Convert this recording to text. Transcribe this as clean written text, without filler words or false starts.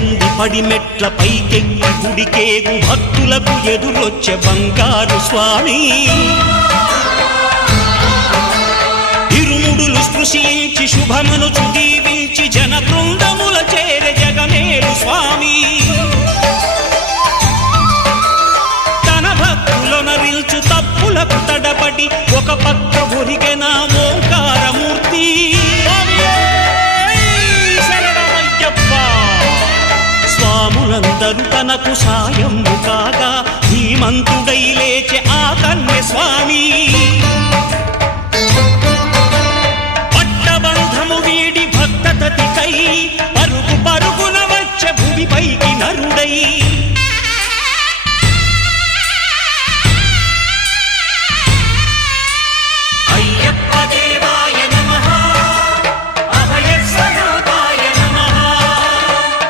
చెంది పడిమెట్ల పైకెక్కి గుడికేగు భక్తులకు ఎదురొచ్చే బంగారు స్వామి ఇరుముడులు స్పృశించి శుభమనుచు దీవించి జన బృందముల చేరే జగమేలు స్వామి తన భక్తులొనరిల్చు తప్పులకు తడబడి ఒక పక్క ఒరిగెన ఓంకారమూర్తి స్వాములందరూ తనకు సాయము కాగా ధీమంతుడై లేచే ఆ కన్య స్వామి పట్టబంధము వీడి భక్తతతికై